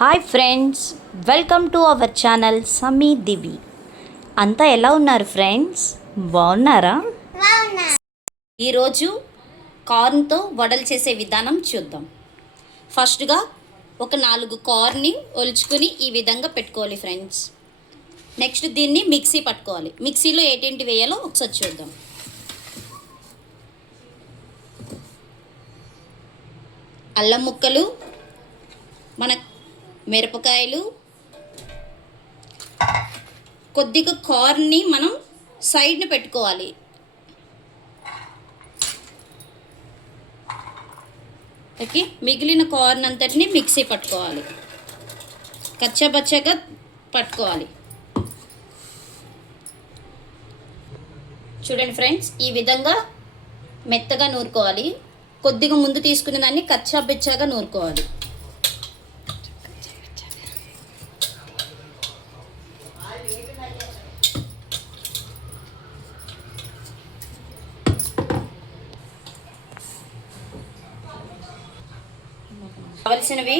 Hi friends, welcome to our channel Sami Divi. అంతా ఎలా ఉన్నారు ఫ్రెండ్స్? బాగున్నారా? ఈరోజు కార్న్తో వడలు చేసే విధానం చూద్దాం. ఫస్ట్గా ఒక 4 కార్న్ని ఒలుచుకుని ఈ విధంగా పెట్టుకోవాలి ఫ్రెండ్స్. నెక్స్ట్ దీన్ని మిక్సీ పట్టుకోవాలి. మిక్సీలో ఏంటి వేయాలో ఒకసారి చూద్దాం. అల్లం ముక్కలు, మన మిరపకాయలు, కొద్దిగా కార్న్ని మనం సైడ్ని పెట్టుకోవాలి. ఓకే, మిగిలిన కార్న్ అంతటిని మిక్సీ పట్టుకోవాలి. కచ్చాబచ్చాగా పట్టుకోవాలి. చూడండి ఫ్రెండ్స్, ఈ విధంగా మెత్తగా నూరుకోవాలి. కొద్దిగా ముందు తీసుకున్న దాన్ని కచ్చాబచ్చాగా నూరుకోవాలి. కావలసినవి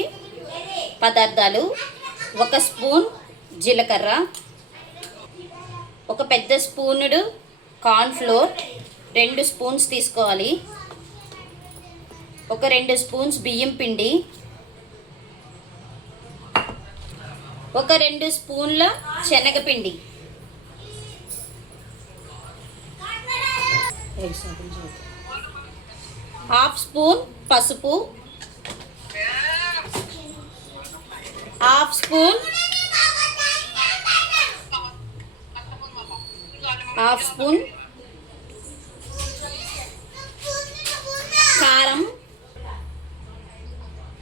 పదార్థాలు: 1 స్పూన్ జీలకర్ర, ఒక పెద్ద స్పూనుడు కార్న్ఫ్లోర్, 2 స్పూన్స్ తీసుకోవాలి. ఒక 2 స్పూన్స్ బియ్యం పిండి, ఒక 2 స్పూన్ల శనగపిండి, హాఫ్ స్పూన్ పసుపు, హాఫ్ స్పూన్ కారం,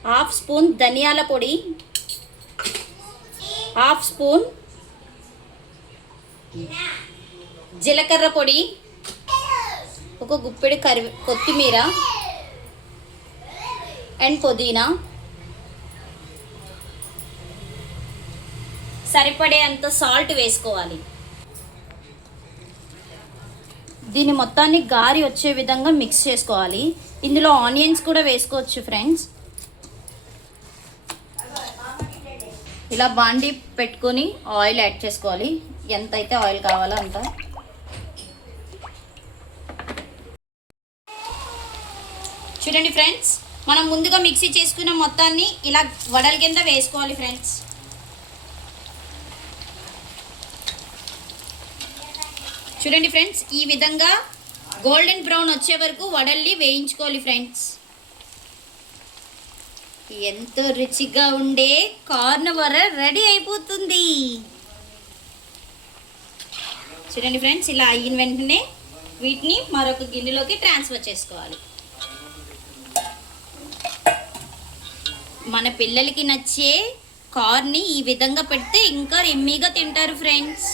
హాఫ్ స్పూన్ ధనియాల పొడి, హాఫ్ స్పూన్ జీలకర్ర పొడి, ఒక గుప్పెడు కొత్తిమీర అండ్ పుదీనా, సరిపడే అంత సాల్ట్ వేసుకోవాలి. దీన్ని మొత్తాన్ని గారి వచ్చే విధంగా మిక్స్ చేసుకోవాలి. ఇందులో ఆనియన్స్ కూడా వేసుకోవచ్చు ఫ్రెండ్స్. ఇలా బాండి పెట్టుకొని ఆయిల్ యాడ్ చేసుకోవాలి. ఎంత అయితే ఆయిల్ కావాలో అంత. చూడండి ఫ్రెండ్స్, మనం ముందుగా మిక్సీ చేసుకున్న మొత్తాన్ని ఇలా వడల కింద వేసుకోవాలి ఫ్రెండ్స్. చూడండి ఫ్రెండ్స్, ఈ విధంగా గోల్డెన్ బ్రౌన్ వచ్చే వరకు వడల్ని వేయించుకోవాలి ఫ్రెండ్స్. ఎంతో రుచిగా ఉండే కార్న్ వడ రెడీ అయిపోతుంది. చూడండి ఫ్రెండ్స్, ఇలా అయిన వెంటనే వీటిని మరొక గిన్నెలోకి ట్రాన్స్ఫర్ చేసుకోవాలి. మన పిల్లలకి నచ్చే కార్న్ని ఈ విధంగా పెడితే ఇంకా ఎమ్మీగా తింటారు ఫ్రెండ్స్.